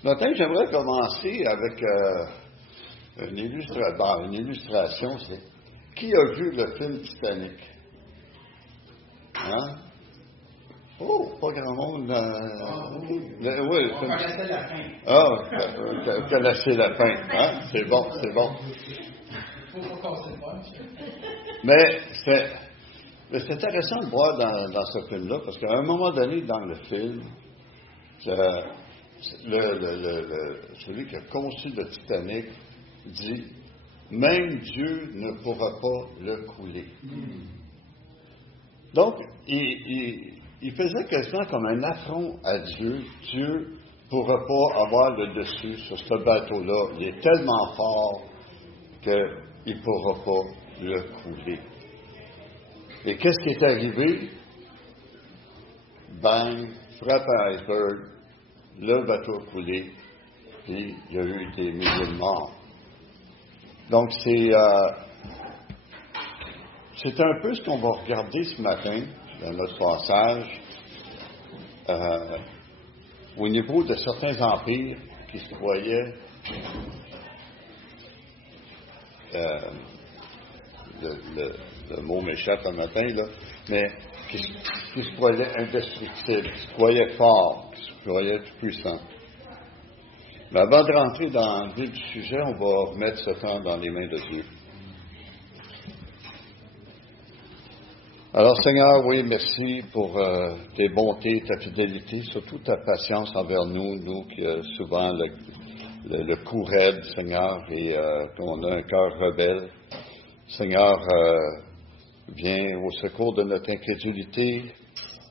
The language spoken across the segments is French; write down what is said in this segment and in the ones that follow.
Ce matin, j'aimerais commencer avec une illustration. C'est qui a vu le film Titanic? Hein? Oh, pas grand monde. Oui, le on film. connaissait la fin. Ah, connaissez la fin. Hein? C'est bon, c'est bon. Il faut pas casser le punch. Mais c'est intéressant de voir dans ce film-là, parce qu'à un moment donné, dans le film, celui qui a conçu le Titanic dit « Même Dieu ne pourra pas le couler. » Donc, il faisait quasiment comme un affront à Dieu. Dieu ne pourra pas avoir le dessus sur ce bateau-là. Il est tellement fort qu'il ne pourra pas le couler. Et qu'est-ce qui est arrivé? Bang, frappe à iceberg, le bateau a coulé, puis il y a eu des milliers de morts. Donc, c'est un peu ce qu'on va regarder ce matin dans notre passage au niveau de certains empires qui se croyaient le mot m'échappe un matin, là, mais qui se croyaient indestructibles, qui se croyaient forts, qui se croyaient tout puissants. Mais avant de rentrer dans le vif du sujet, on va remettre ce temps dans les mains de Dieu. Alors, Seigneur, oui, merci pour tes bontés, ta fidélité, surtout ta patience envers nous qui souvent le cou raide, Seigneur, et qu'on a un cœur rebelle. Seigneur, viens au secours de notre incrédulité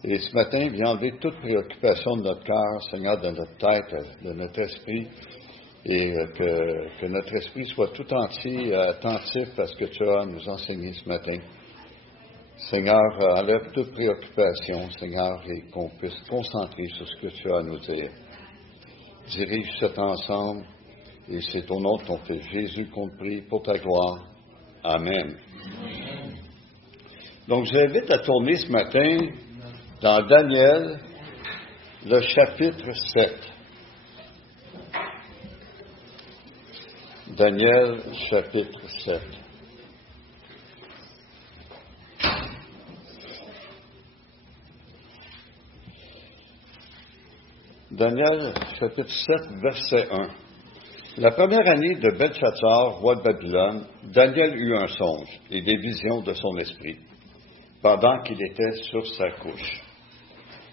et ce matin, viens enlever toute préoccupation de notre cœur, Seigneur, de notre tête, de notre esprit, et que notre esprit soit tout entier attentif à ce que tu as à nous enseigner ce matin. Seigneur, enlève toute préoccupation, Seigneur, et qu'on puisse se concentrer sur ce que tu as à nous dire. Dirige cet ensemble, et c'est au nom de ton Fils Jésus qu'on te prie pour ta gloire. Amen. Donc, je vous invite à tourner ce matin dans Daniel, le chapitre 7. Daniel, chapitre 7. Daniel, chapitre 7, verset 1. La première année de Belshazzar, roi de Babylone, Daniel eut un songe et des visions de son esprit, pendant qu'il était sur sa couche.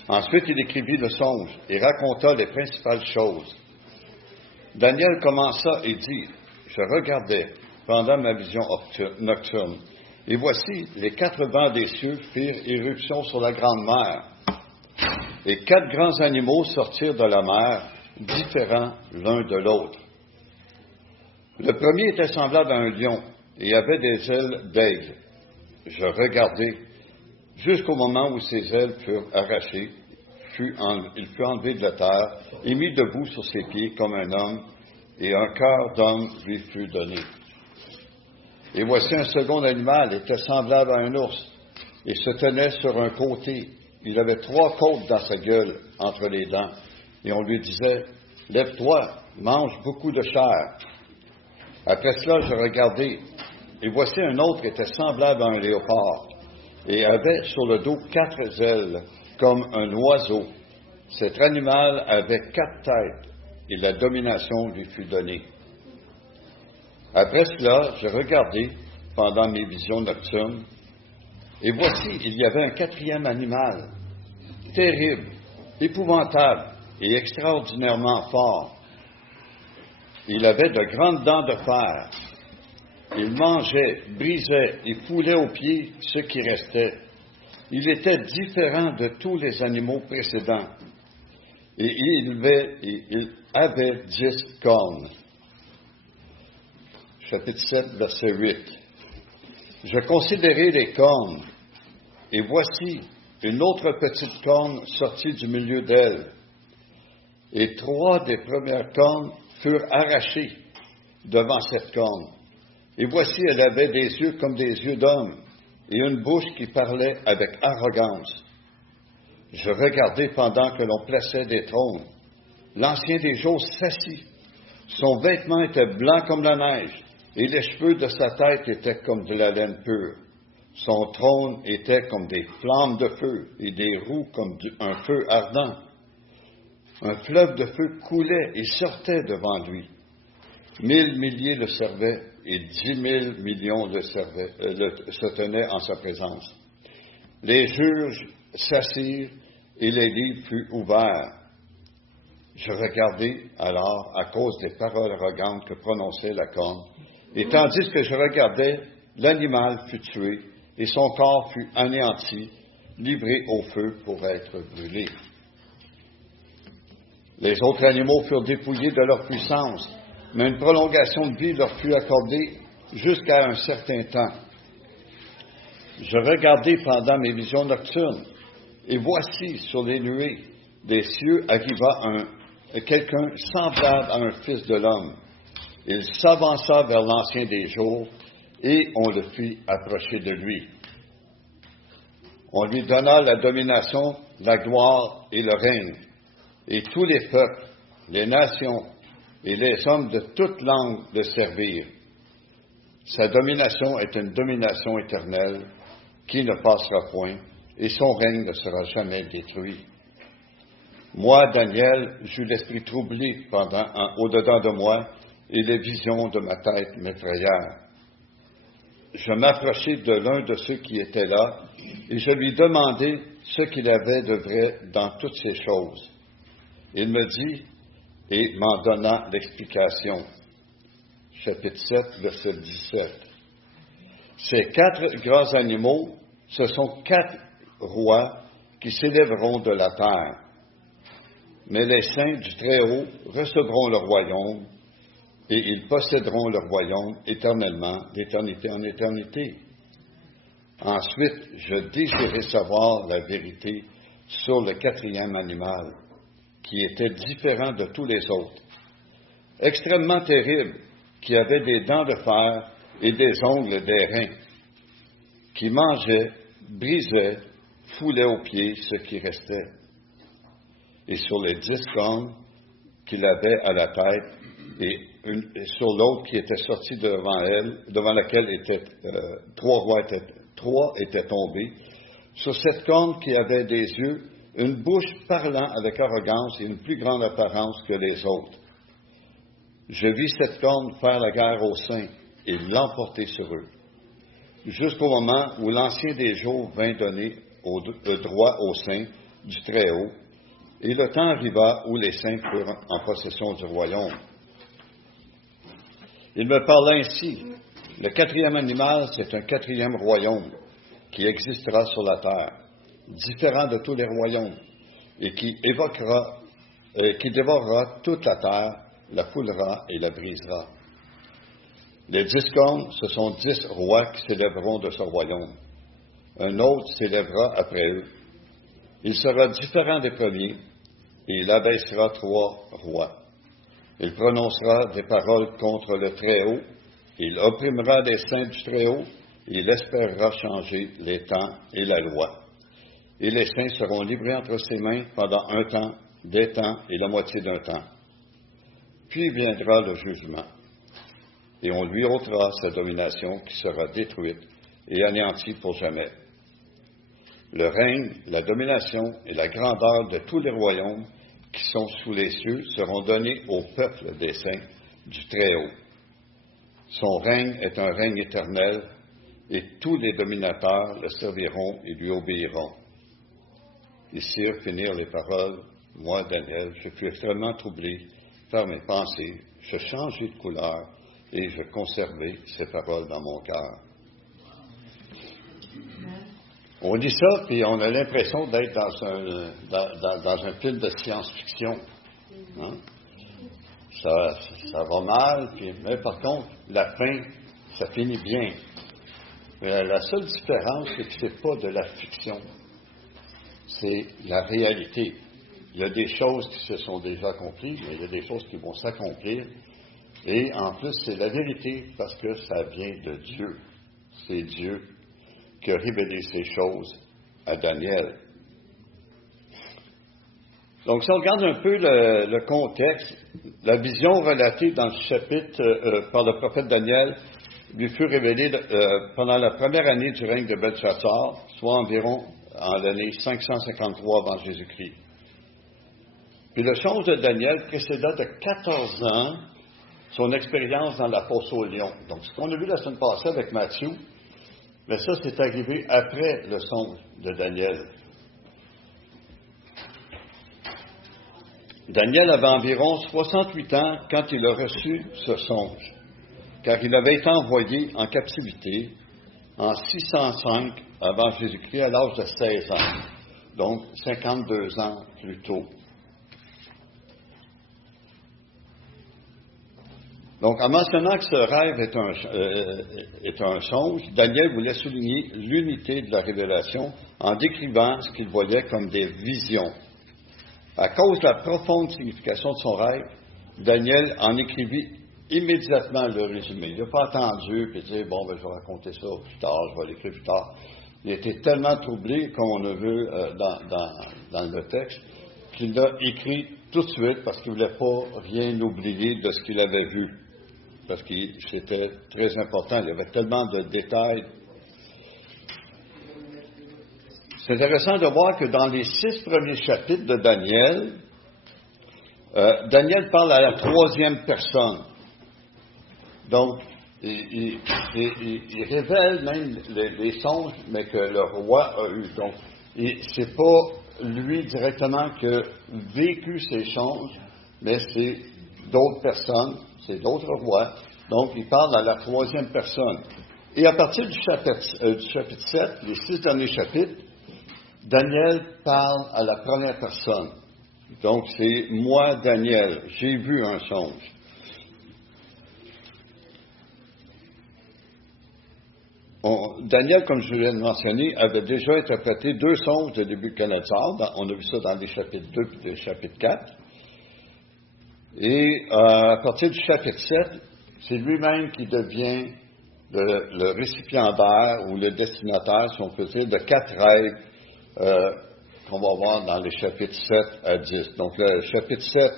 Ensuite, il écrivit le songe et raconta les principales choses. Daniel commença et dit, « Je regardais pendant ma vision nocturne, et voici, les 4 vents des cieux firent éruption sur la grande mer, et 4 grands animaux sortirent de la mer, différents l'un de l'autre. Le premier était semblable à un lion et avait des ailes d'aigle. Je regardai jusqu'au moment où ses ailes furent arrachées, il fut enlevé de la terre et mis debout sur ses pieds comme un homme, et un cœur d'homme lui fut donné. Et voici un second animal, était semblable à un ours, et se tenait sur un côté. Il avait 3 côtes dans sa gueule, entre les dents, et on lui disait, « Lève-toi, mange beaucoup de chair. » Après cela, je regardai, et voici un autre était semblable à un léopard, et avait sur le dos 4 ailes, comme un oiseau. Cet animal avait 4 têtes, et la domination lui fut donnée. Après cela, je regardai, pendant mes visions nocturnes, et voici, il y avait un 4e animal, terrible, épouvantable et extraordinairement fort. Il avait de grandes dents de fer. Il mangeait, brisait et foulait aux pieds ce qui restait. Il était différent de tous les animaux précédents. Et il avait 10 cornes. Chapitre 7, verset 8. Je considérai les cornes, et voici une autre petite corne sortie du milieu d'elle. Et 3 des premières cornes furent arrachées devant cette corne. Et voici, elle avait des yeux comme des yeux d'homme, et une bouche qui parlait avec arrogance. Je regardai pendant que l'on plaçait des trônes, l'ancien des jours s'assit. Son vêtement était blanc comme la neige, et les cheveux de sa tête étaient comme de la laine pure. Son trône était comme des flammes de feu, et des roues comme un feu ardent. Un fleuve de feu coulait et sortait devant lui. 1000 milliers le servaient, et 10 000 millions se tenaient en sa présence. Les juges s'assirent, et les livres furent ouverts. Je regardai alors à cause des paroles arrogantes que prononçait la corne, et tandis que je regardais, l'animal fut tué, et son corps fut anéanti, livré au feu pour être brûlé. Les autres animaux furent dépouillés de leur puissance, mais une prolongation de vie leur fut accordée jusqu'à un certain temps. Je regardai pendant mes visions nocturnes, et voici sur les nuées des cieux arriva quelqu'un semblable à un fils de l'homme. Il s'avança vers l'ancien des jours, et on le fit approcher de lui. On lui donna la domination, la gloire et le règne, et tous les peuples, les nations et les hommes de toute langue le servirent. Sa domination est une domination éternelle qui ne passera point, et son règne ne sera jamais détruit. Moi, Daniel, j'eus l'esprit troublé au-dedans de moi, et les visions de ma tête m'effrayèrent. Je m'approchai de l'un de ceux qui étaient là, et je lui demandai ce qu'il avait de vrai dans toutes ces choses. Il me dit, et m'en donna l'explication. Chapitre 7, verset 17. Ces 4 grands animaux, ce sont 4 rois qui s'élèveront de la terre. Mais les saints du Très-Haut recevront le royaume, et ils posséderont le royaume éternellement, d'éternité en éternité. Ensuite, je désirais savoir la vérité sur le 4e animal, qui était différent de tous les autres, extrêmement terrible, qui avait des dents de fer et des ongles d'airain, qui mangeait, brisait, foulait aux pieds ce qui restait. Et sur les 10 cornes qu'il avait à la tête, et sur l'autre qui était sortie devant laquelle étaient 3 étaient tombés, sur cette corne qui avait des yeux, une bouche parlant avec arrogance et une plus grande apparence que les autres. Je vis cette corne faire la guerre aux saints et l'emporter sur eux, jusqu'au moment où l'ancien des jours vint donner le droit aux saints du Très-Haut, et le temps arriva où les saints furent en possession du royaume. Il me parla ainsi, le 4e animal, c'est un 4e royaume qui existera sur la terre, différent de tous les royaumes, et qui dévorera toute la terre, la foulera et la brisera. Les 10 cornes, ce sont 10 rois qui s'élèveront de ce royaume. Un autre s'élèvera après eux. Il sera différent des premiers, et il abaissera 3 rois. Il prononcera des paroles contre le Très-Haut, il opprimera les saints du Très-Haut, et il espérera changer les temps et la loi. Et les saints seront livrés entre ses mains pendant un temps, des temps et la moitié d'un temps. Puis viendra le jugement, et on lui ôtera sa domination qui sera détruite et anéantie pour jamais. Le règne, la domination et la grandeur de tous les royaumes qui sont sous les cieux seront donnés au peuple des saints du Très-Haut. Son règne est un règne éternel, et tous les dominateurs le serviront et lui obéiront. Ici finirent les paroles. Moi, Daniel, je fus extrêmement troublé par mes pensées, je changeai de couleur et je conservai ces paroles dans mon cœur. On lit ça, puis on a l'impression d'être dans un film de science-fiction. Hein? Ça va mal, mais par contre, la fin, ça finit bien. Mais la seule différence, c'est que ce n'est pas de la fiction. C'est la réalité. Il y a des choses qui se sont déjà accomplies, mais il y a des choses qui vont s'accomplir. Et en plus, c'est la vérité parce que ça vient de Dieu. C'est Dieu qui a révélé ces choses à Daniel. Donc, si on regarde un peu le contexte, la vision relatée dans le chapitre par le prophète Daniel lui fut révélée pendant la première année du règne de Belchassar, soit environ en l'année 553 avant Jésus-Christ. Puis le songe de Daniel précéda de 14 ans son expérience dans la fosse aux lions. Donc, ce qu'on a vu la semaine passée avec Matthieu, mais ça, c'est arrivé après le songe de Daniel. Daniel avait environ 68 ans quand il a reçu ce songe, car il avait été envoyé en captivité en 605 avant Jésus-Christ à l'âge de 16 ans, donc 52 ans plus tôt. Donc, en mentionnant que ce rêve est un songe, Daniel voulait souligner l'unité de la révélation en décrivant ce qu'il voyait comme des visions. À cause de la profonde signification de son rêve, Daniel en écrivit immédiatement le résumé. Il n'a pas attendu et dit, bon, ben, je vais raconter ça plus tard, je vais l'écrire plus tard. Il était tellement troublé, comme on a vu dans le texte, qu'il l'a écrit tout de suite parce qu'il ne voulait pas rien oublier de ce qu'il avait vu. Parce que c'était très important. Il y avait tellement de détails. C'est intéressant de voir que dans les 6 premiers chapitres de Daniel, Daniel parle à la 3e personne. Donc, il révèle même les songes, mais que le roi a eu. Donc, c'est pas lui directement qui a vécu ces songes, mais c'est d'autres personnes, c'est d'autres rois. Donc, il parle à la 3e personne. Et à partir du chapitre 7, les 6 derniers chapitres, Daniel parle à la première personne. Donc, c'est moi, Daniel, j'ai vu un songe. Daniel, comme je viens de mentionner, avait déjà interprété 2 songes de Nebuchadnezzar. On a vu ça dans les chapitres 2 et le chapitre 4. Et à partir du chapitre 7, c'est lui-même qui devient le récipiendaire ou le destinataire, si on peut dire, de 4 rêves qu'on va voir dans les chapitres 7 à 10. Donc, le chapitre 7,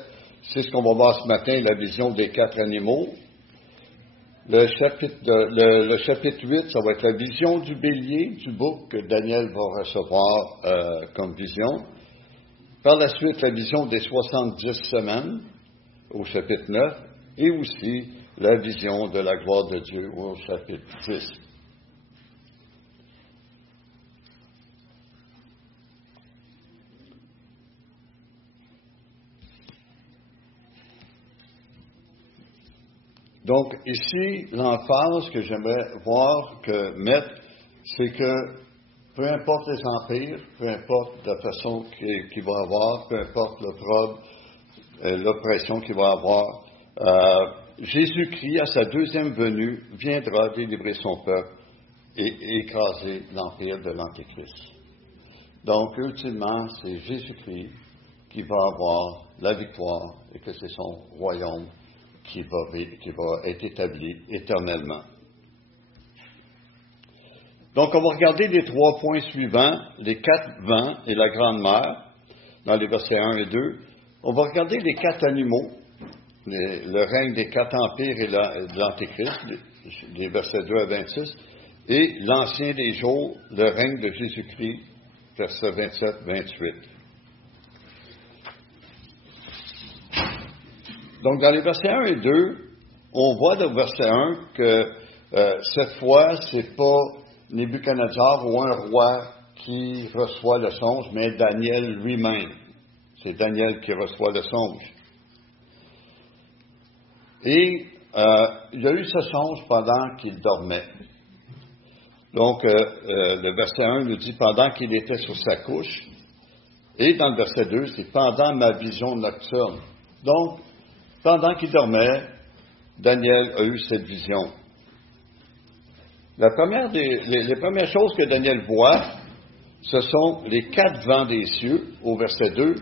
c'est ce qu'on va voir ce matin, la vision des 4 animaux. Le chapitre 8, ça va être la vision du bélier, du bouc que Daniel va recevoir comme vision. Par la suite, la vision des 70 semaines au chapitre 9 et aussi la vision de la gloire de Dieu au chapitre 10. Donc, ici, l'emphase que j'aimerais mettre, c'est que peu importe les empires, peu importe la façon qu'il va avoir, peu importe l'oppression qu'il va avoir, Jésus-Christ, à sa 2e venue, viendra délivrer son peuple et écraser l'empire de l'Antéchrist. Donc, ultimement, c'est Jésus-Christ qui va avoir la victoire et que c'est son royaume qui va être établi éternellement. Donc, on va regarder les 3 points suivants, les 4 vents et la grande mer, dans les versets 1 et 2. On va regarder les 4 animaux, le règne des 4 empires et de l'Antéchrist, les versets 2 à 26, et l'ancien des jours, le règne de Jésus-Christ, versets 27-28. Donc, dans les versets 1 et 2, on voit dans le verset 1 que cette fois, c'est pas Nebuchadnezzar ou un roi qui reçoit le songe, mais Daniel lui-même. C'est Daniel qui reçoit le songe. Et il a eu ce songe pendant qu'il dormait. Donc, le verset 1 nous dit pendant qu'il était sur sa couche. Et dans le verset 2, c'est pendant ma vision nocturne. Donc, pendant qu'il dormait, Daniel a eu cette vision. Les premières choses que Daniel voit, ce sont les 4 vents des cieux, au verset 2,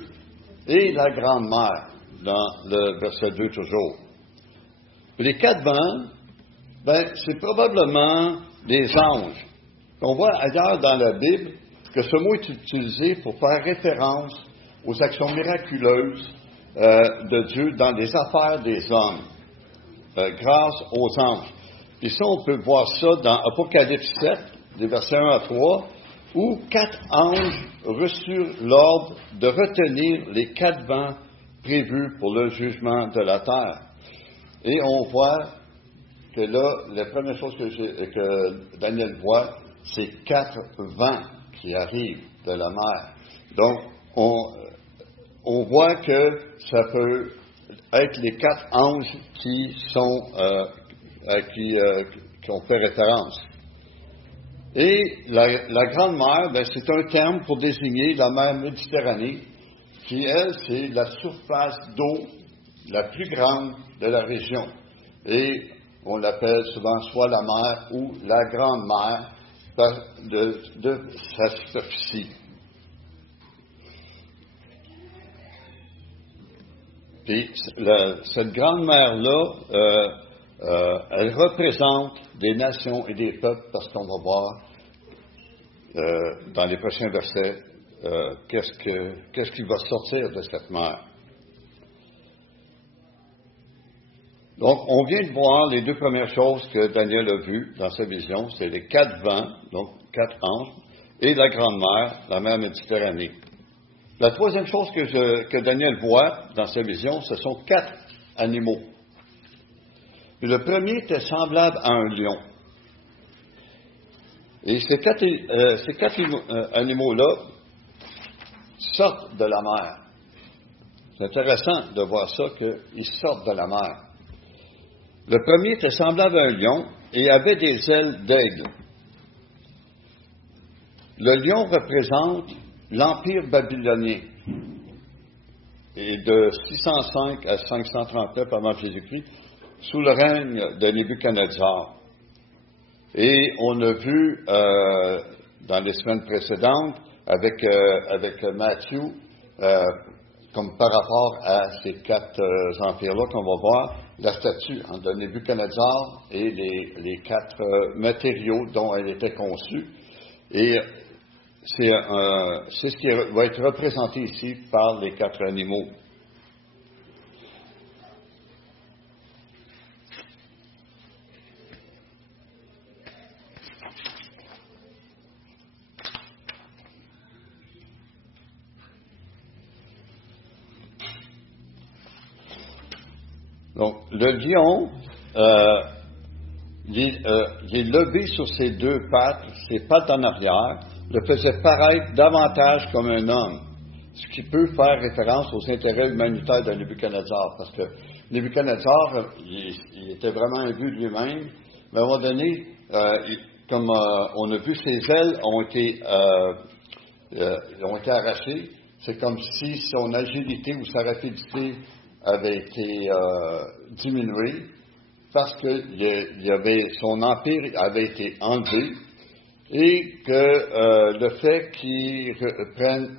et la grande mer, dans le verset 2 toujours. Les 4 vents, c'est probablement des anges. On voit ailleurs dans la Bible que ce mot est utilisé pour faire référence aux actions miraculeuses de Dieu dans les affaires des hommes, grâce aux anges. Puis ça, on peut voir ça dans Apocalypse 7, des versets 1 à 3, où 4 anges reçurent l'ordre de retenir les 4 vents prévus pour le jugement de la terre. Et on voit que là, la première chose que Daniel voit, c'est 4 vents qui arrivent de la mer. Donc, on voit que ça peut être les 4 anges qui ont fait référence. Et la Grande Mer, c'est un terme pour désigner la mer Méditerranée, qui, elle, c'est la surface d'eau la plus grande de la région. Et on l'appelle souvent soit la mer ou la Grande Mer de sa superficie. Puis cette Grande Mer-là, elle représente des nations et des peuples, parce qu'on va voir dans les prochains versets qu'est-ce qui va sortir de cette mer. Donc, on vient de voir les 2 premières choses que Daniel a vues dans sa vision, c'est les 4 vents, donc 4 anges, et la Grande Mer, la mer Méditerranée. La troisième chose que Daniel voit dans sa vision, ce sont 4 animaux. Et le premier était semblable à un lion. Et ces quatre animaux-là sortent de la mer. C'est intéressant de voir ça, qu'ils sortent de la mer. Le premier était semblable à un lion et avait des ailes d'aigle. Le lion représente l'Empire babylonien. Et de 605 à 539 avant Jésus-Christ, sous le règne de Nebuchadnezzar. Et on a vu dans les semaines précédentes avec Matthieu, comme par rapport à ces 4 empires-là qu'on va voir, la statue de Nebuchadnezzar et les 4 matériaux dont elle était conçue. Et c'est ce qui va être représenté ici par les 4 animaux. Donc, le lion, il est levé sur ses 2 pattes, ses pattes en arrière, le faisait paraître davantage comme un homme, ce qui peut faire référence aux intérêts humanitaires de Nebuchadnezzar, parce que Nebuchadnezzar, il était vraiment imbu de lui-même, mais à un moment donné, comme on a vu, ses ailes ont été arrachées, c'est comme si son agilité ou sa rapidité avait été diminuée, parce que son empire avait été enlevé, et que le fait qu'il prenne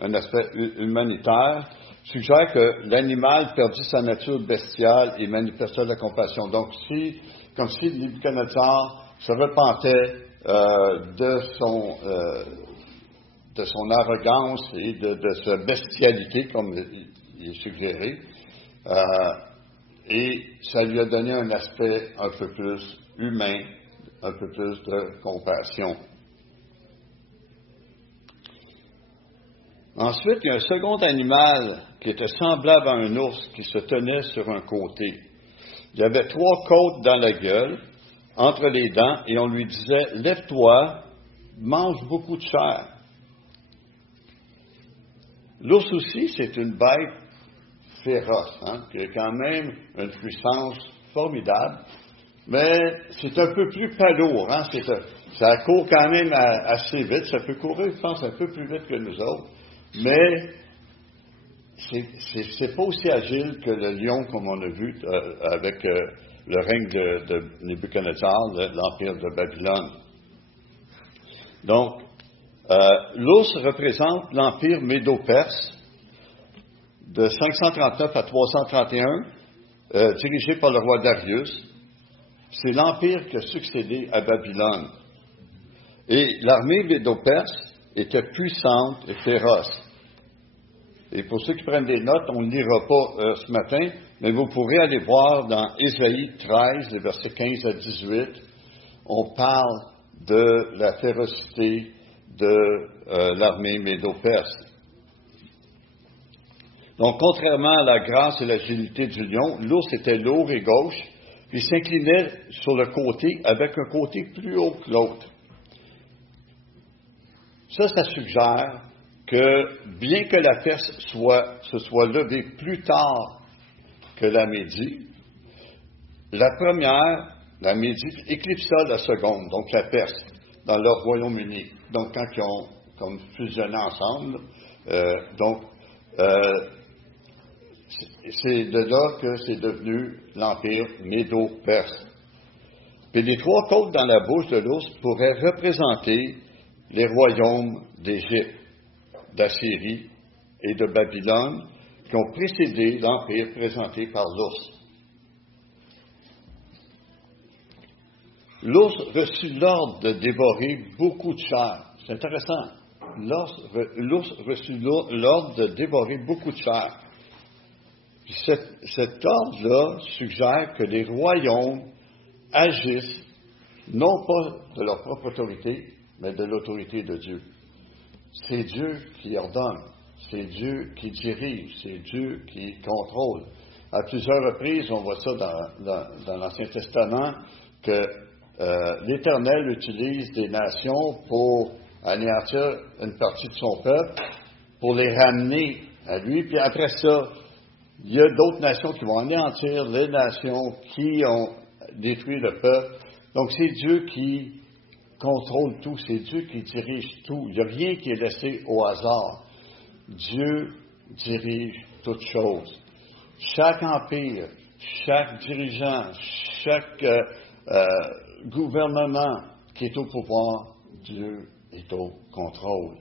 un aspect humanitaire suggère que l'animal perdit sa nature bestiale et manifestait la compassion. Donc, comme si Nebuchadnezzar se repentait de son arrogance et de sa bestialité, comme il est suggéré, et ça lui a donné un aspect un peu plus humain, un peu plus de compassion. Ensuite, il y a un second animal qui était semblable à un ours qui se tenait sur un côté. Il y avait 3 côtes dans la gueule, entre les dents, et on lui disait « Lève-toi, mange beaucoup de chair ». L'ours aussi, c'est une bête féroce, qui a quand même une puissance formidable, mais c'est un peu plus palourd, ça court quand même assez vite, ça peut courir, je pense, un peu plus vite que nous autres, mais c'est pas aussi agile que le lion, comme on a vu avec le règne de Nebuchadnezzar, l'empire de Babylone. Donc, l'ours représente l'empire médo-perse de 539 à 331, dirigé par le roi Darius. C'est l'empire qui a succédé à Babylone. Et l'armée médo-perse était puissante et féroce. Et pour ceux qui prennent des notes, on ne lira pas ce matin, mais vous pourrez aller voir dans Ésaïe 13, les versets 15 à 18, on parle de la férocité de l'armée médo-perse. Donc, contrairement à la grâce et l'agilité du lion, l'ours était lourd et gauche, puis s'inclinait sur le côté avec un côté plus haut que l'autre. Ça suggère que, bien que la Perse se soit levée plus tard que la Médie, la première, la Médie, éclipsa la seconde, donc la Perse, dans leur Royaume-Uni. Donc, quand ils ont comme fusionné ensemble, c'est de là que c'est devenu l'Empire médo-perse. Puis les trois côtes dans la bouche de l'ours pourraient représenter les royaumes d'Égypte, d'Assyrie et de Babylone qui ont précédé l'Empire présenté par l'ours. L'ours reçut l'ordre de dévorer beaucoup de chair. C'est intéressant. L'ours reçut l'ordre de dévorer beaucoup de chair. Puis cet ordre-là suggère que les royaumes agissent non pas de leur propre autorité, mais de l'autorité de Dieu. C'est Dieu qui ordonne, c'est Dieu qui dirige, c'est Dieu qui contrôle. À plusieurs reprises, on voit ça dans l'Ancien Testament, que l'Éternel utilise des nations pour anéantir une partie de son peuple, pour les ramener à lui, puis après ça, il y a d'autres nations qui vont anéantir les nations qui ont détruit le peuple. Donc, c'est Dieu qui contrôle tout, c'est Dieu qui dirige tout. Il n'y a rien qui est laissé au hasard. Dieu dirige toutes choses. Chaque empire, chaque dirigeant, chaque gouvernement qui est au pouvoir, Dieu est au contrôle.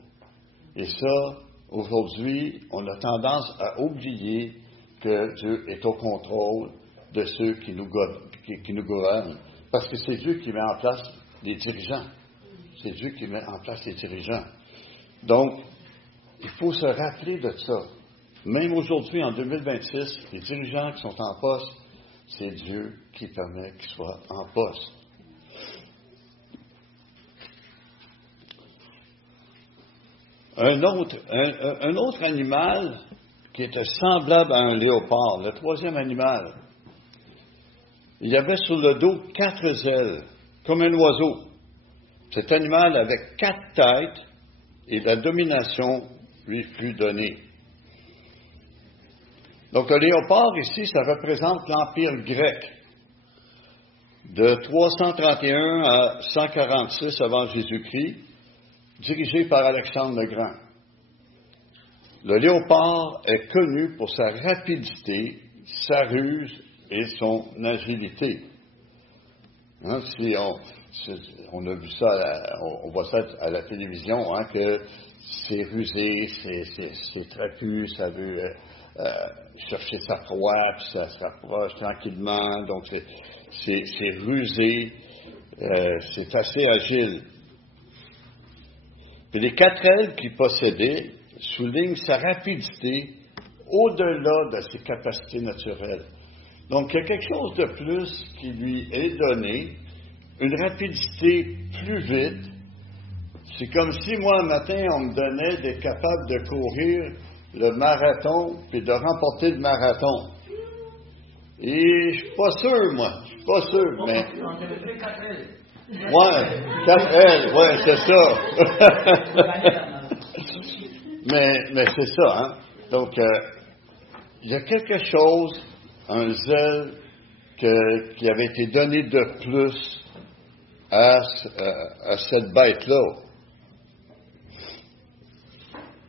Et ça, aujourd'hui, on a tendance à oublier que Dieu est au contrôle de ceux qui nous gouvernent. Parce que c'est Dieu qui met en place les dirigeants. C'est Dieu qui met en place les dirigeants. Donc, il faut se rappeler de ça. Même aujourd'hui, en 2026, les dirigeants qui sont en poste, c'est Dieu qui permet qu'ils soient en poste. Un autre animal qui était semblable à un léopard, le troisième animal. Il y avait sur le dos 4 ailes, comme un oiseau. Cet animal avait 4 têtes et la domination lui fut donnée. Donc le léopard ici, ça représente l'Empire grec de 331 à 146 avant Jésus-Christ, dirigé par Alexandre le Grand. Le léopard est connu pour sa rapidité, sa ruse et son agilité. Hein, on a vu ça, on voit ça à la télévision, hein, que c'est rusé, c'est trapu, ça veut chercher sa proie, puis ça s'approche tranquillement, donc c'est rusé, c'est assez agile. Puis les 4 ailes qu'il possédait soulignent sa rapidité au-delà de ses capacités naturelles. Donc, il y a quelque chose de plus qui lui est donné, une rapidité plus vite. C'est comme si, moi, un matin, on me donnait d'être capable de courir le marathon puis de remporter le marathon. Et je suis pas sûr, moi. Je suis pas sûr, mais... On te fait 4 ailes. Ouais, 4 ailes, ouais, c'est ça. mais c'est ça, hein. Donc, il y a quelque chose, un zèle qui avait été donné de plus à cette bête-là.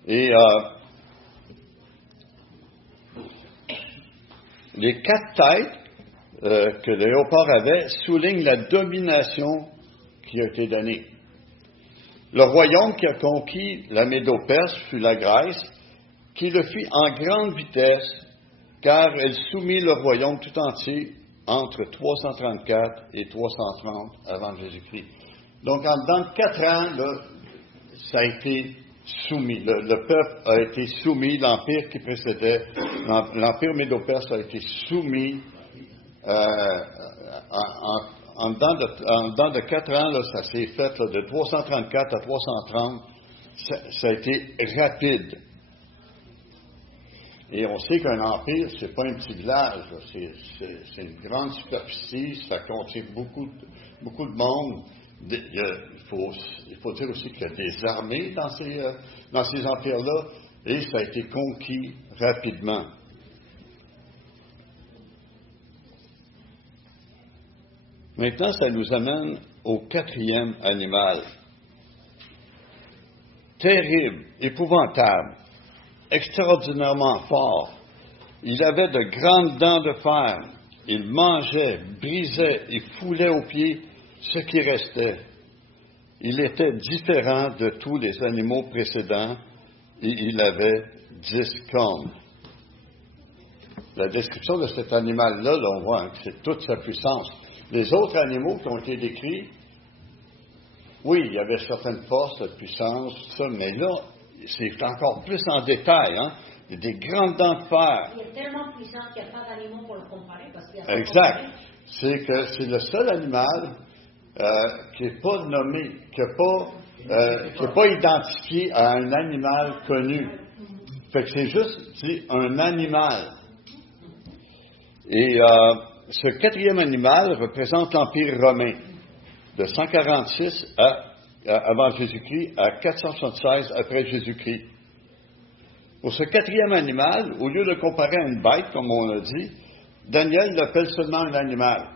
Et les 4 têtes que le léopard avait soulignent la domination qui a été donnée. Le royaume qui a conquis la Médo-Perse fut la Grèce, qui le fit en grande vitesse, car elle soumit le royaume tout entier entre 334 et 330 avant Jésus-Christ. Donc, dans 4 ans, là, ça a été soumis. Le peuple a été soumis, l'empire qui précédait, l'empire médo-perse a été soumis en dedans de 4 ans, là, ça s'est fait là, de 334 à 330. Ça a été rapide. Et on sait qu'un empire, c'est pas un petit village, là, c'est une grande superficie, ça contient beaucoup de monde. Il faut dire aussi qu'il y a des armées dans ces empires-là, et ça a été conquis rapidement. Maintenant, ça nous amène au 4e animal. Terrible, épouvantable, extraordinairement fort. Il avait de grandes dents de fer. Il mangeait, brisait et foulait aux pieds ce qui restait. Il était différent de tous les animaux précédents et il avait 10 cornes. La description de cet animal-là, là, on voit que c'est toute sa puissance. Les autres animaux qui ont été décrits, oui, il y avait certaines forces, de puissance, tout ça, mais là, c'est encore plus en détail, hein? Il y a des grandes dents de fer. Il est tellement puissant qu'il n'y a pas d'animaux pour le comparer. Parce qu'il y a Exact. C'est que c'est le seul animal qui n'est pas nommé, qui n'est pas identifié à un animal connu. Fait que c'est juste un animal. Et ce 4e animal représente l'Empire romain, de 146 avant Jésus-Christ à 476 après Jésus-Christ. Pour ce 4e animal, au lieu de le comparer à une bête, comme on a dit, Daniel l'appelle seulement un animal.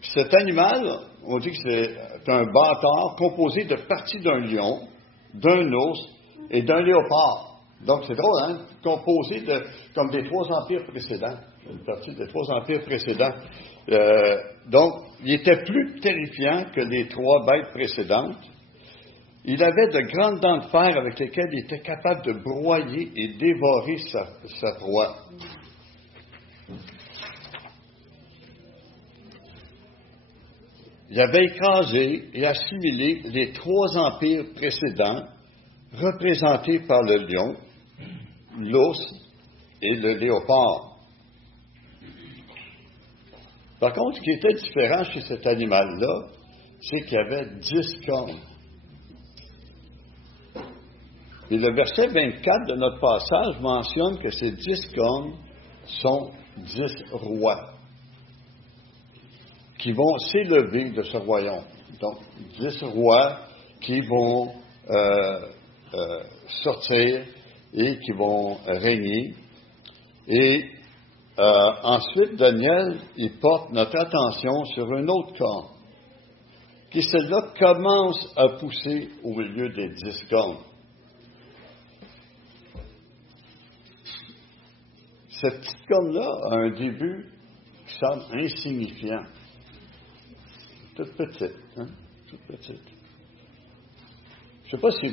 Puis cet animal, on dit que c'est un bâtard composé de parties d'un lion, d'un ours et d'un léopard. Donc c'est drôle, hein? Composé comme des 3 empires précédents. Une partie des 3 empires précédents. Donc, il était plus terrifiant que les 3 bêtes précédentes. Il avait de grandes dents de fer avec lesquelles il était capable de broyer et dévorer sa proie. Il avait écrasé et assimilé les 3 empires précédents, représentés par le lion, l'ours et le léopard. Par contre, ce qui était différent chez cet animal-là, c'est qu'il y avait 10 cornes. Et le verset 24 de notre passage mentionne que ces 10 cornes sont 10 rois qui vont s'élever de ce royaume. Donc, 10 rois qui vont sortir et qui vont régner. Et ensuite, Daniel, il porte notre attention sur une autre corne, qui celle-là commence à pousser au milieu des 10 cornes. Cette petite corne-là a un début qui semble insignifiant. Toute petite, hein? Toute petite. Je ne sais pas si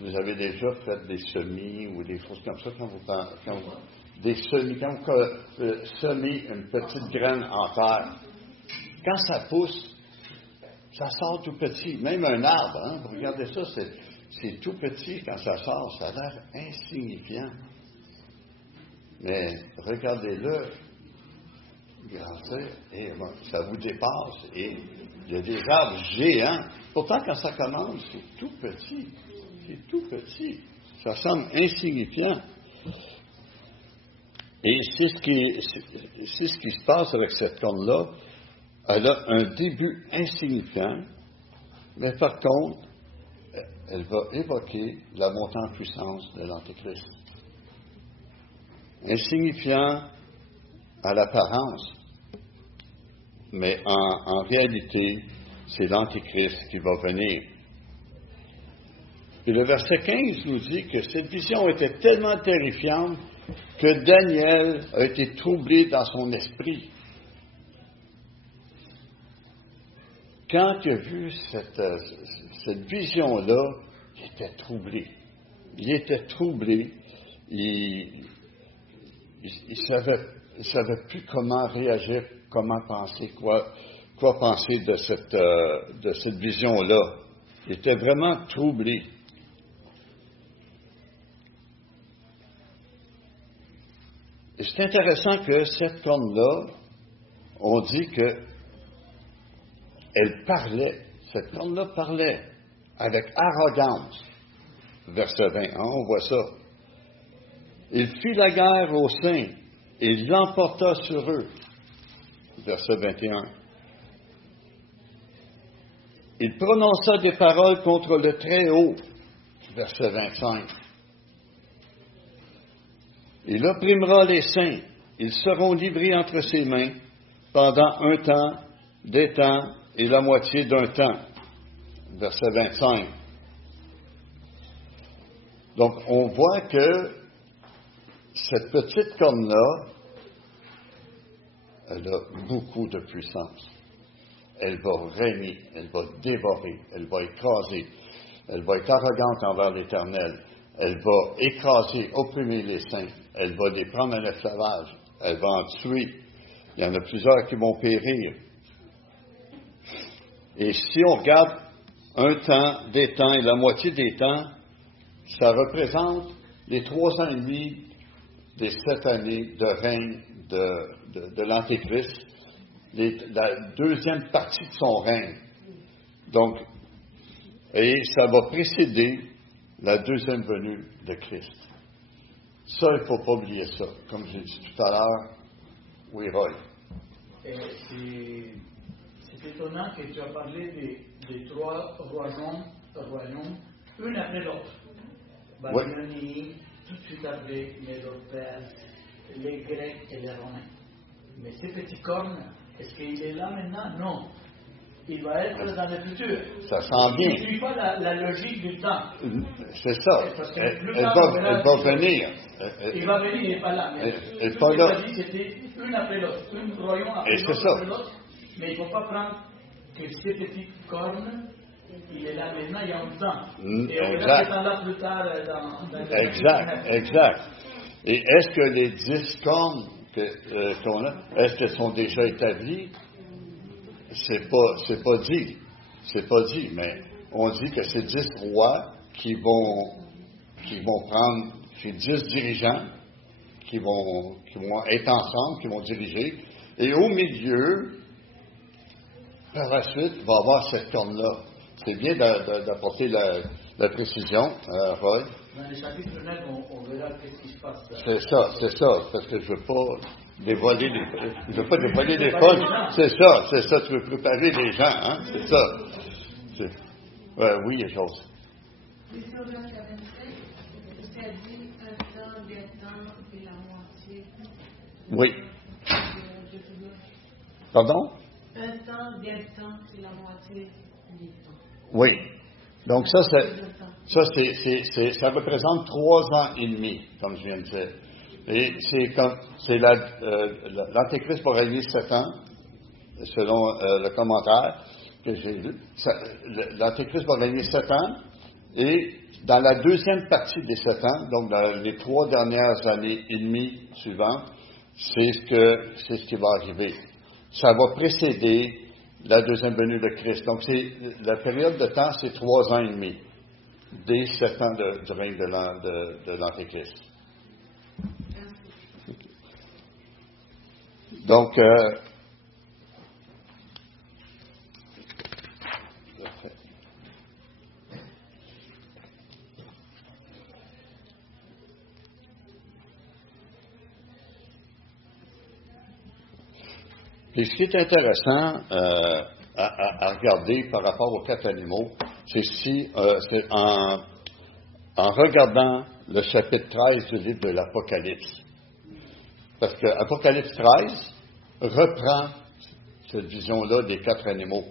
vous avez déjà fait des semis ou des choses comme ça quand vous des semis, quand vous semez une petite graine en terre. Quand ça pousse, ça sort tout petit. Même un arbre, hein? Vous regardez ça, c'est tout petit quand ça sort. Ça a l'air insignifiant. Mais regardez-le grandir et ça vous dépasse. Et il y a des arbres géants. Pourtant, quand ça commence, c'est tout petit. C'est tout petit. Ça semble insignifiant. Et c'est ce qui se passe avec cette corne-là. Elle a un début insignifiant, mais par contre, elle va évoquer la montée en puissance de l'Antéchrist. Insignifiant à l'apparence, mais en réalité, c'est l'Antéchrist qui va venir. Et le verset 15 nous dit que cette vision était tellement terrifiante que Daniel a été troublé dans son esprit. Quand il a vu cette vision-là, il était troublé. Il était troublé. Il savait plus comment réagir, comment penser, quoi penser de cette vision-là. Il était vraiment troublé. Et c'est intéressant que cette corne-là, on dit que elle parlait, cette corne-là parlait avec arrogance. Verset 20, hein, on voit ça. Il fit la guerre aux saints et il l'emporta sur eux. Verset 21. Il prononça des paroles contre le Très-Haut. Verset 25. Il opprimera les saints. Ils seront livrés entre ses mains pendant un temps, des temps et la moitié d'un temps. Verset 25. Donc, on voit que cette petite corne-là, elle a beaucoup de puissance. Elle va régner, elle va dévorer, elle va écraser, elle va être arrogante envers l'Éternel, elle va écraser, opprimer les saints, elle va les prendre en esclavage, elle va en tuer. Il y en a plusieurs qui vont périr. Et si on regarde un temps, des temps et la moitié des temps, ça représente les 3 ans et demi des 7 années de règne de l'Antéchrist, la deuxième partie de son règne. Donc, et ça va précéder la deuxième venue de Christ. Ça, il ne faut pas oublier ça. Comme j'ai dit tout à l'heure, oui, Roy. C'est étonnant que tu as parlé des 3 royaumes, un après l'autre. Babylonie, tout de suite après, Médo-Perse, les Grecs et les Romains. Mais ces petits cornes, est-ce qu'il est là maintenant? Non. Il va être dans le futur. Ça sent bien. Il ne suit pas la logique du temps. C'est ça. Elle va venir. Il va venir, il n'est pas là. Mais elle tout pas ce là. qu'il a dit, c'était une après l'autre. Un royaume après l'autre. Mais il ne faut pas prendre que ces petites cornes, il est là maintenant, il y a un temps. Et on verra ce temps-là plus tard dans Exact. Et est-ce que les 10 cornes qu'on a, est-ce qu'elles sont déjà établies? C'est pas dit. C'est pas dit, mais on dit que c'est 10 rois qui vont prendre, c'est 10 dirigeants qui vont être ensemble, qui vont diriger. Et au milieu, par la suite, il va y avoir cette corne-là. C'est bien d'apporter la précision, Roy. Dans les chapitres 9, on verra ce qui se passe. C'est ça, parce que je ne veux pas dévoiler les folles. C'est ça, tu veux préparer les gens, hein, c'est ça. Oui, chose. Et sur le 25, c'est dit un temps, des temps et la moitié. Oui. Pardon? Un temps, des temps et la moitié du temps. Oui. Donc ça représente 3 ans et demi, comme je viens de dire. Et l'Antéchrist va régner 7 ans, selon le commentaire que j'ai lu. L'Antéchrist va régner 7 ans, et dans la deuxième partie des 7 ans, donc dans les 3 dernières années et demie suivantes, c'est ce qui va arriver. Ça va précéder la deuxième venue de Christ. Donc, la période de temps, c'est 3 ans et demi, des 7 ans du règne de l'Antéchrist. Donc, et ce qui est intéressant à regarder par rapport aux 4 animaux, c'est en regardant le chapitre 13 du livre de l'Apocalypse. Parce que Apocalypse 13 reprend cette vision-là des 4 animaux.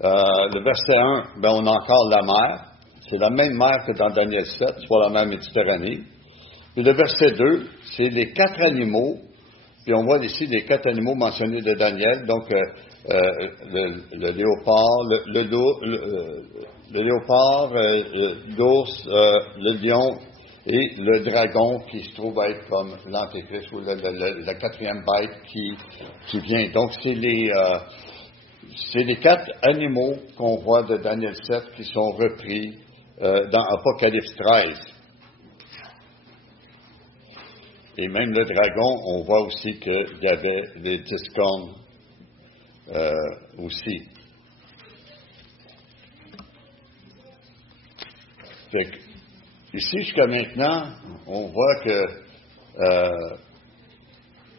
Le verset 1, on a encore la mer. C'est la même mer que dans Daniel 7, soit la mer Méditerranée. Puis le verset 2, c'est les 4 animaux. Puis on voit ici les 4 animaux mentionnés de Daniel, donc le léopard, le léopard, l'ours, le lion et le dragon qui se trouve être comme l'Antéchrist ou la 4e bête qui vient. Donc c'est les 4 animaux qu'on voit de Daniel 7 qui sont repris dans Apocalypse 13. Et même le dragon, on voit aussi qu'il y avait les 10 cornes aussi. Fait que, ici, jusqu'à maintenant, on voit que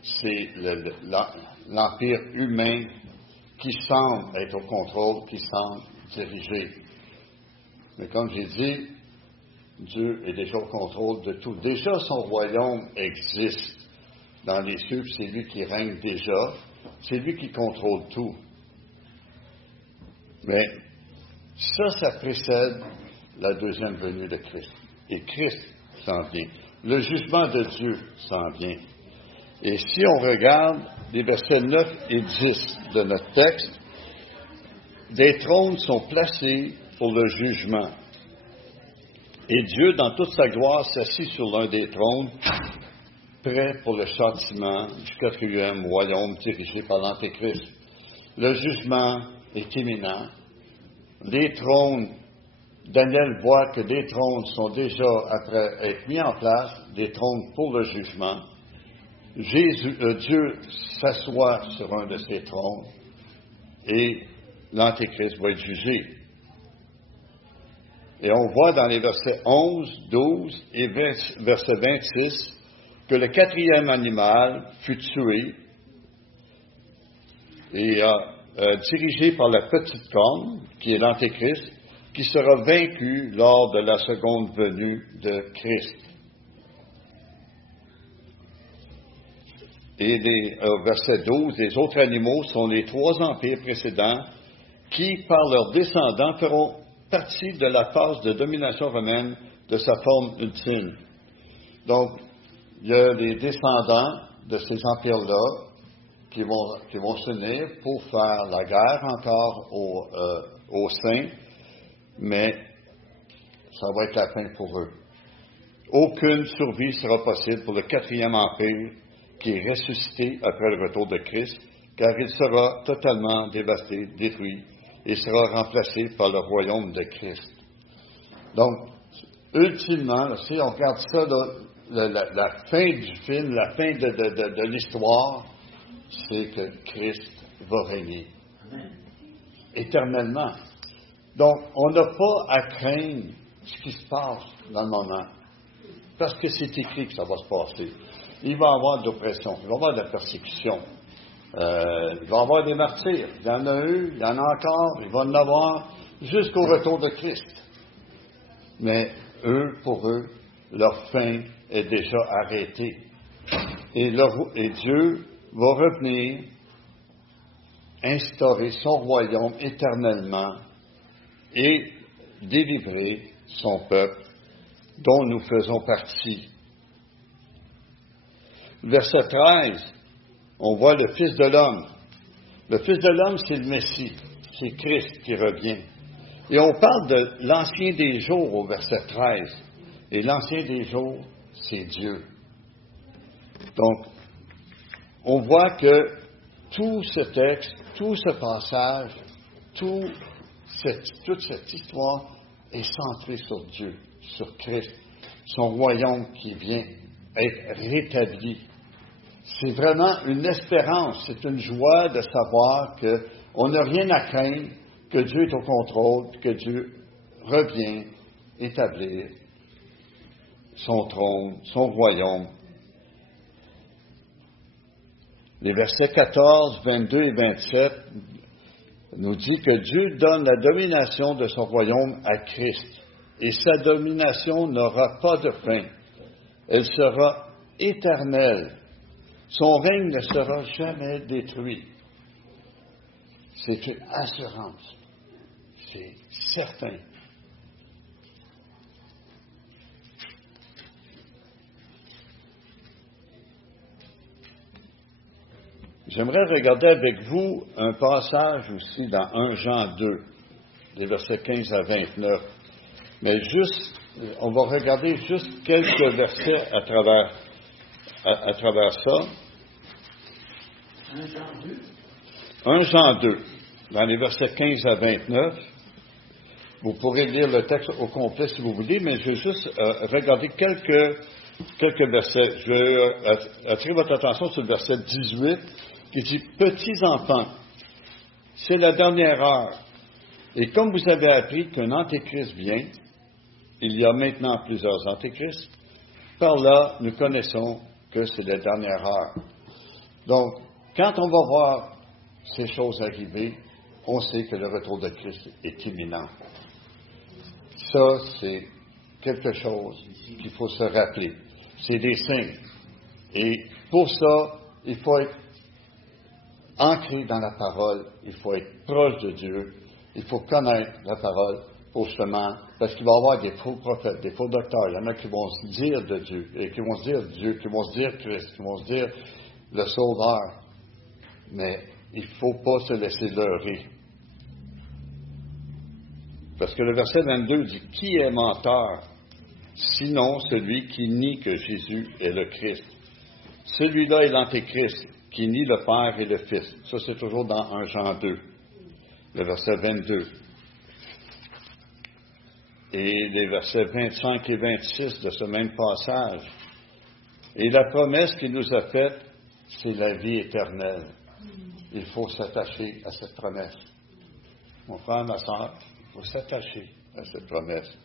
c'est l'empire humain qui semble être au contrôle, qui semble diriger. Mais comme j'ai dit, Dieu est déjà au contrôle de tout. Déjà, son royaume existe dans les cieux, puis c'est lui qui règne déjà. C'est lui qui contrôle tout. Mais ça précède la deuxième venue de Christ. Et Christ s'en vient. Le jugement de Dieu s'en vient. Et si on regarde les versets 9 et 10 de notre texte, des trônes sont placés pour le jugement. Et Dieu, dans toute sa gloire, s'assit sur l'un des trônes, prêt pour le châtiment du quatrième royaume dirigé par l'Antéchrist. Le jugement est imminent. Les trônes, Daniel voit que des trônes sont déjà, après être mis en place, des trônes pour le jugement. Dieu s'assoit sur un de ces trônes et l'Antéchrist va être jugé. Et on voit dans les versets 11, 12 et verset 26 que le quatrième animal fut tué et dirigé par la petite corne, qui est l'Antéchrist, qui sera vaincu lors de la seconde venue de Christ. Et verset 12, les autres animaux sont les 3 empires précédents qui, par leurs descendants, feront partie de la phase de domination romaine de sa forme ultime. Donc, il y a les descendants de ces empires-là qui vont s'unir pour faire la guerre encore aux saints, mais ça va être la fin pour eux. Aucune survie sera possible pour le quatrième empire qui est ressuscité après le retour de Christ, car il sera totalement dévasté, détruit, et sera remplacé par le royaume de Christ. Donc, ultimement, si on regarde ça, la fin du film, la fin de l'histoire, c'est que Christ va régner éternellement. Donc, on n'a pas à craindre ce qui se passe dans le moment, parce que c'est écrit que ça va se passer. Il va y avoir de l'oppression, il va y avoir de la persécution, il va y avoir des martyrs. Il y en a eu, il y en a encore, il va en avoir jusqu'au retour de Christ. Mais pour eux, leur fin est déjà arrêtée. Et Dieu va revenir instaurer son royaume éternellement et délivrer son peuple dont nous faisons partie. Verset 13, on voit le Fils de l'homme. Le Fils de l'homme, c'est le Messie, c'est Christ qui revient. Et on parle de l'Ancien des jours au verset 13. Et l'Ancien des jours, c'est Dieu. Donc, on voit que tout ce texte, tout ce passage, toute cette histoire est centrée sur Dieu, sur Christ, son royaume qui vient être rétabli. C'est vraiment une espérance, c'est une joie de savoir qu'on n'a rien à craindre, que Dieu est au contrôle, que Dieu revient établir son trône, son royaume. Les versets 14, 22 et 27 nous disent que Dieu donne la domination de son royaume à Christ. Et sa domination n'aura pas de fin. Elle sera éternelle. Son règne ne sera jamais détruit. C'est une assurance. C'est certain. J'aimerais regarder avec vous un passage aussi dans 1 Jean 2, des versets 15 à 29. Mais on va regarder juste quelques versets à travers ça. 1 Jean 2. 1 Jean 2, dans les versets 15 à 29. Vous pourrez lire le texte au complet si vous voulez, mais je vais juste regarder quelques quelques versets. Je vais attirer votre attention sur le verset 18 qui dit « Petits enfants, c'est la dernière heure. Et comme vous avez appris qu'un antéchrist vient, il y a maintenant plusieurs antéchrists, par là, nous connaissons que c'est la dernière heure. » Donc, quand on va voir ces choses arriver, on sait que le retour de Christ est imminent. Ça, c'est quelque chose qu'il faut se rappeler. C'est des signes. Et pour ça, il faut être ancré dans la parole, il faut être proche de Dieu, il faut connaître la parole pour justement, parce qu'il va y avoir des faux prophètes, des faux docteurs, il y en a qui vont se dire de Dieu, et qui vont se dire Dieu, qui vont se dire Christ, qui vont se dire le Sauveur. Mais il ne faut pas se laisser leurrer. Parce que le verset 22 dit « Qui est menteur, sinon celui qui nie que Jésus est le Christ? Celui-là est l'Antéchrist, qui nie le Père et le Fils. » Ça, c'est toujours dans 1 Jean 2, le verset 22. Et les versets 25 et 26 de ce même passage. Et la promesse qu'il nous a faite, c'est la vie éternelle. Il faut s'attacher à cette promesse. Mon frère, ma soeur, il faut s'attacher à cette promesse.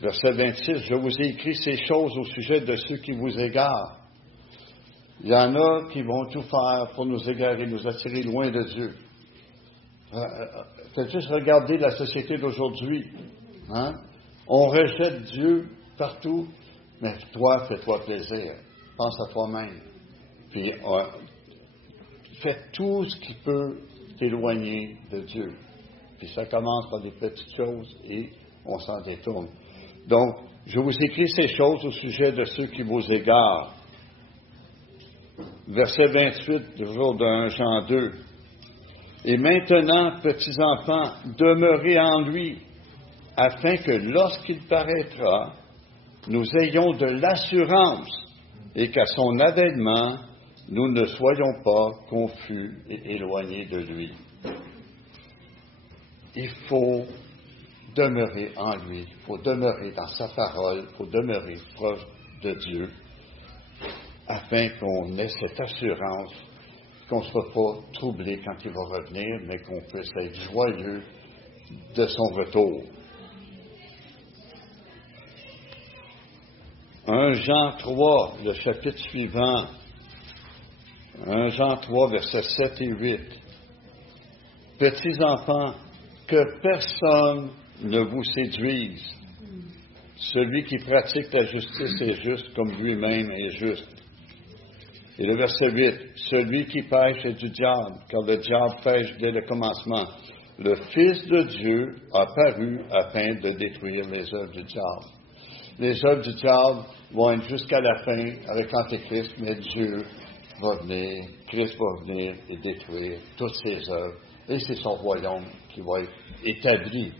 Verset 26, « Je vous ai écrit ces choses au sujet de ceux qui vous égarent. » Il y en a qui vont tout faire pour nous égarer, nous attirer loin de Dieu. Faites juste regarder la société d'aujourd'hui. Hein? On rejette Dieu partout, mais toi, fais-toi plaisir. Pense à toi-même. Puis, fais tout ce qui peut t'éloigner de Dieu. Puis ça commence par des petites choses et on s'en détourne. Donc, je vous écris ces choses au sujet de ceux qui vous égarent. Verset 28, toujours de 1 Jean 2. Et maintenant, petits enfants, demeurez en lui, afin que lorsqu'il paraîtra, nous ayons de l'assurance et qu'à son avènement, nous ne soyons pas confus et éloignés de lui. Il faut demeurer en lui, il faut demeurer dans sa parole, il faut demeurer proche de Dieu, afin qu'on ait cette assurance, qu'on ne soit pas troublé quand il va revenir, mais qu'on puisse être joyeux de son retour. 1 Jean 3, le chapitre suivant, 1 Jean 3, versets 7 et 8. Petits enfants, que personne ne vous séduise. Celui qui pratique la justice est juste comme lui-même est juste. Et le verset 8, celui qui pêche est du diable, car le diable pêche dès le commencement. Le Fils de Dieu a paru afin de détruire les œuvres du diable. Les œuvres du diable vont être jusqu'à la fin avec l'Antéchrist, mais Dieu va venir, Christ va venir et détruire toutes ses œuvres. Et c'est son royaume qui va être établi.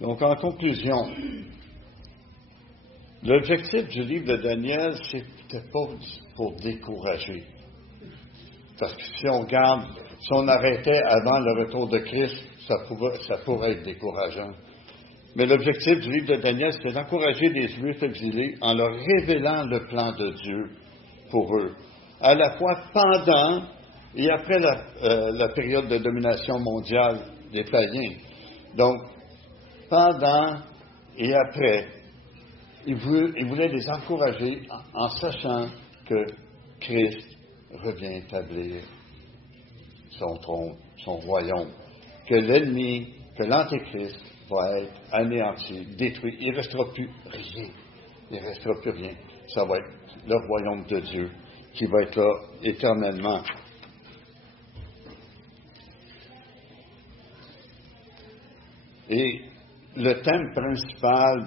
Donc, en conclusion, l'objectif du livre de Daniel, c'était pas pour décourager. Parce que si on arrêtait avant le retour de Christ, ça pourrait être décourageant. Mais l'objectif du livre de Daniel, c'était d'encourager les Juifs exilés en leur révélant le plan de Dieu pour eux, à la fois pendant et après la période de domination mondiale des païens. Donc, pendant et après, il voulait les encourager en sachant que Christ revient établir son trône, son royaume, que l'ennemi, que l'Antéchrist va être anéanti, détruit. Il ne restera plus rien. Il ne restera plus rien. Ça va être le royaume de Dieu qui va être là éternellement. Et le thème principal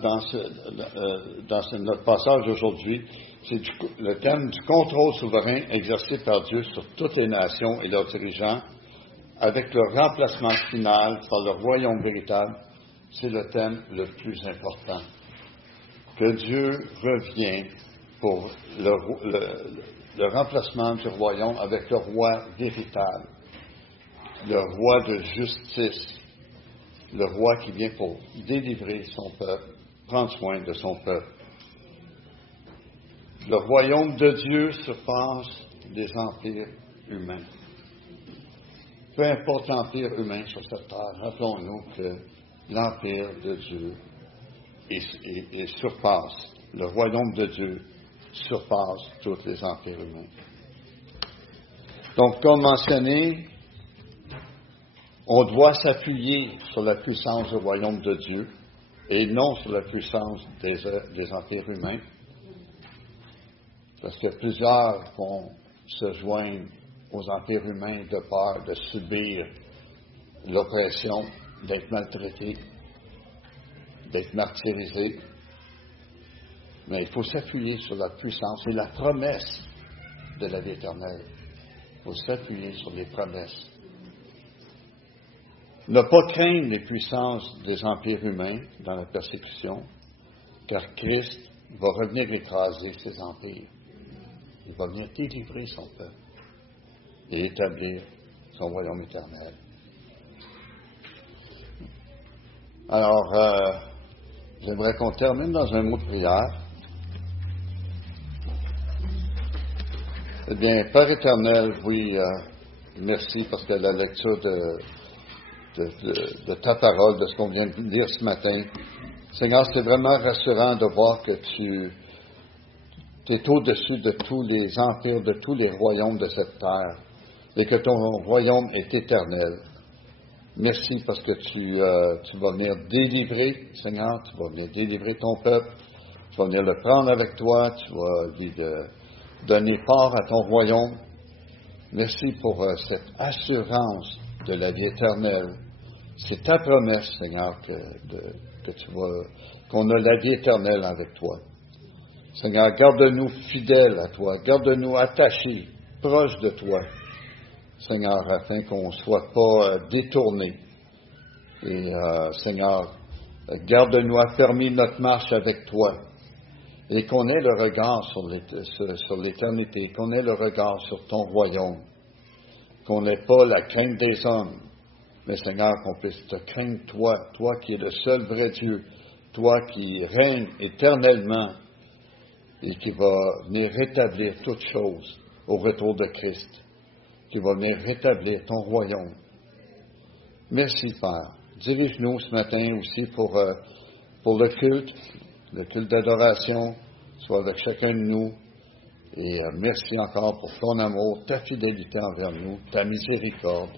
dans notre passage aujourd'hui, c'est le thème du contrôle souverain exercé par Dieu sur toutes les nations et leurs dirigeants, avec le remplacement final par le royaume véritable. C'est le thème le plus important. Que Dieu revient pour le remplacement du royaume avec le roi véritable. le roi de justice, le roi qui vient pour délivrer son peuple, prendre soin de son peuple. Le royaume de Dieu surpasse les empires humains. Peu importe l'empire humain sur cette terre, rappelons-nous que l'empire de Dieu surpasse, le royaume de Dieu surpasse tous les empires humains. Donc, comme mentionné, on doit s'appuyer sur la puissance du royaume de Dieu et non sur la puissance des empires humains. Parce que plusieurs vont se joindre aux empires humains de peur de subir l'oppression, d'être maltraités, d'être martyrisés. Mais il faut s'appuyer sur la puissance et la promesse de la vie éternelle. Il faut s'appuyer sur les promesses. Ne pas craindre les puissances des empires humains dans la persécution, car Christ va revenir écraser ces empires. Il va venir délivrer son peuple et établir son royaume éternel. Alors, j'aimerais qu'on termine dans un mot de prière. Eh bien, Père éternel, oui, merci parce que la lecture de ta parole, de ce qu'on vient de lire ce matin, Seigneur, c'est vraiment rassurant de voir que tu es au-dessus de tous les empires, de tous les royaumes de cette terre, et que ton royaume est éternel. Merci parce que tu vas venir délivrer, Seigneur, tu vas venir délivrer ton peuple, tu vas venir le prendre avec toi, tu vas lui donner part à ton royaume. Merci pour cette assurance de la vie éternelle. C'est ta promesse, Seigneur, qu'on a la vie éternelle avec toi. Seigneur, garde-nous fidèles à toi, garde-nous attachés, proches de toi, Seigneur, afin qu'on ne soit pas détournés. Et Seigneur, garde-nous affermis notre marche avec toi et qu'on ait le regard sur l'éternité, qu'on ait le regard sur ton royaume, qu'on n'ait pas la crainte des hommes, mais Seigneur, qu'on puisse te craindre toi qui es le seul vrai Dieu, toi qui règnes éternellement et qui va venir rétablir toutes choses au retour de Christ, qui va venir rétablir ton royaume. Merci, Père. Dirige-nous ce matin aussi pour le culte d'adoration, soit avec chacun de nous. Et merci encore pour ton amour, ta fidélité envers nous, ta miséricorde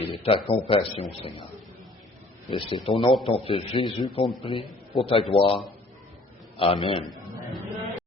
et ta compassion, Seigneur. Et c'est au nom de ton Fils Jésus qu'on te prie, pour ta gloire. Amen.